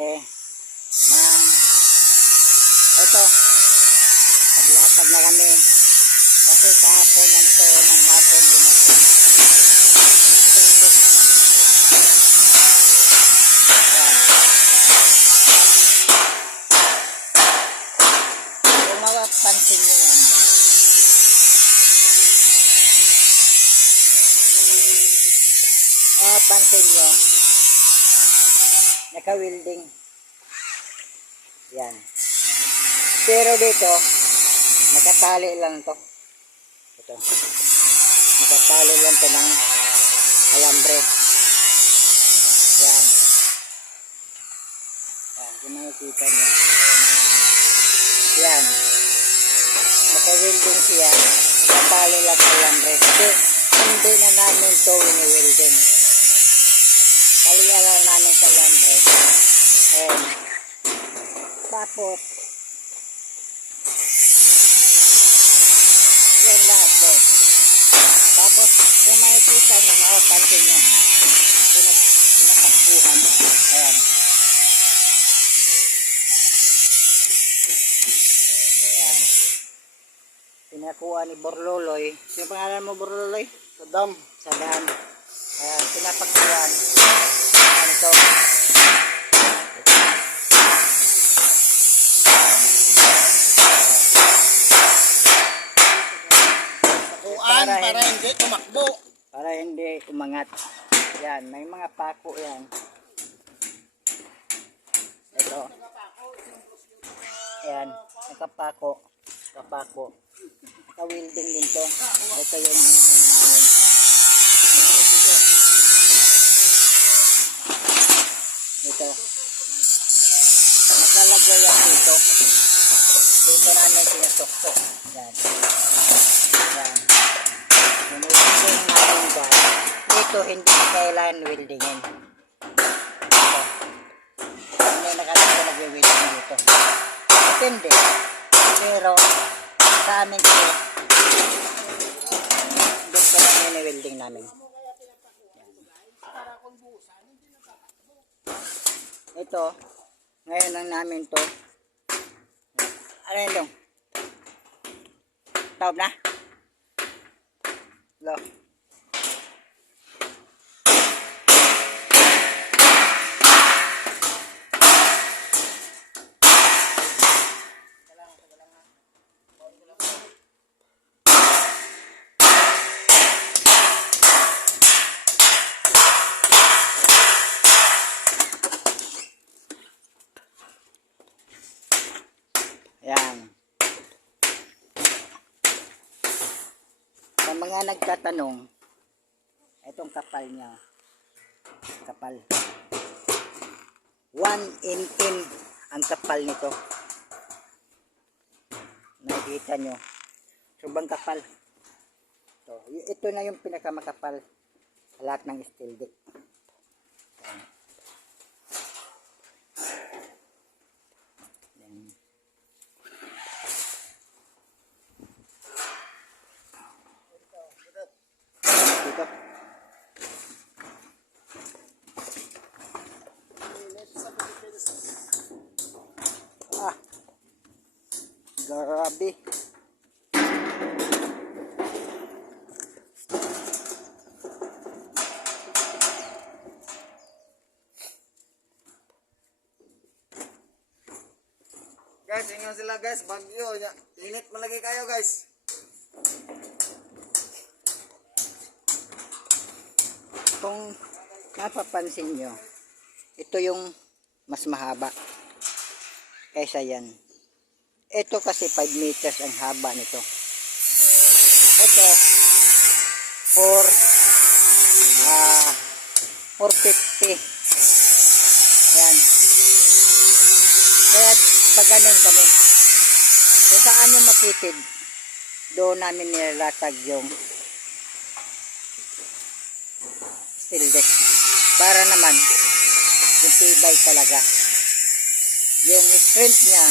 Okay. Nang ito, naglatag na kami kasi kahapon ng hapon dumating. Kung mapapansin nyo yan, pansin nyo, naka-welding yan, pero dito nakatali lang to, ito nakatali lang to ng alambre yan, kung nakikita nyo yan, naka-welding siya, nakatali lang sa alambre. Hindi na namin to ini-welding, kaliya lang namin sa alambre. Ayan. Tapos yan lahat eh. Tapos kung makikita nyo, makapansin nyo, pinatakbuhan. Ayan. Ayan. Pinakuha ni Borloloy. Sino pangalan mo, Borloloy? Sadam. Sadam. Ayan, pinapaktuan. Ayan ito. Para hindi tumakbo. Para hindi umangat. Yan, may mga pako yan. Ito. Ayan, nakapako. Kapako. Naka-welding din to. Ito yung mga namin. Ito. Nakalagay yan dito. Dito namin sinasokso. Yan. Yan. Welding natin dyan. Dito hindi kailangan weldingin. Ito. Hindi nakalagay nag-welding dito. Depende. Pero sa amin ito, dito lang yun welding namin. Ito, ngayon lang namin to. Ano yun dong? Taob na? Lo. Yan. Sa mga nagtatanong, itong kapal niya, kapal 1/10 ang kapal nito. Nakikita nyo, sobrang kapal. Ito na yung pinakamakapal sa lahat ng steel deck. Dito. Grabe. Guys, ingat sila guys, bagyo. Init malagi kayo guys. Kung napapansin nyo, ito yung mas mahaba kaysa yan. Ito kasi 5 meters ang haba nito. Ito 450. Yan. Kaya pag ganun kami, kung saan yung makitid, doon namin nilalatag yung steel deck. Para naman, yung tibay talaga. Yung strength niya,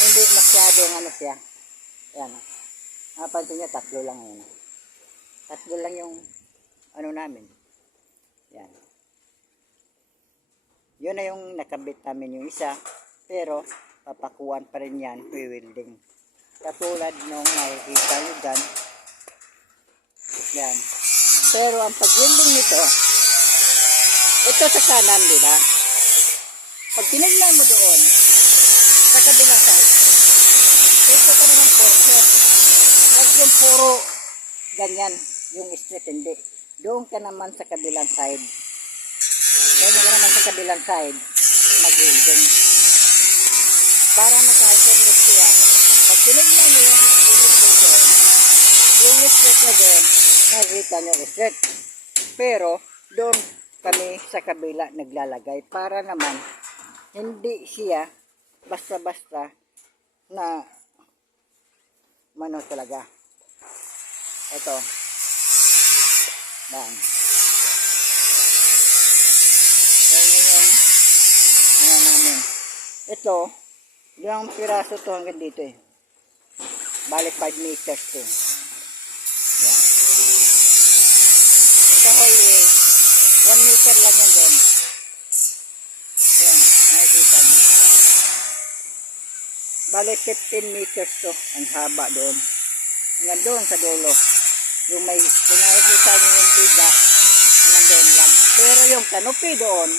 hindi masyadong ano siya. Yan. Napansin niya, tatlo lang yun. Tatlo lang yung ano namin. Yan. Yun. Yun na yung nakabit namin yung isa. Pero, papakuan pa rin yan, welding. Katulad nung nakikita nyo dyan. Yan. Pero, ang pag-welding nito, ito sa kanan, di ba? Pag tinignan mo doon, sa kabilang side, ito ka naman porso. Huwag yung puro ganyan, yung straight, hindi. Doon ka naman sa kabilang side. Doon ka naman sa kabilang side, mag-welding. Para maka-alternate siya. Pag tinignan mo yung welding doon, yung straight na doon, nakikita nyo straight. Pero, doon kami sa kabila naglalagay para naman hindi siya basta-basta na mano talaga. Ito. Yan. Yan yung ano namin. Ito, yung piraso to hanggang dito eh. Balik 5 meters to. Yan. Yung kahoy eh, 1 meter lang yan doon. Yan, nakikita nyo. Bali 15 meters to ang haba doon. Hanggang doon sa dulo. Yung may, kung nakikita nyo yung biga, hanggang doon lang. Pero yung kanopi doon,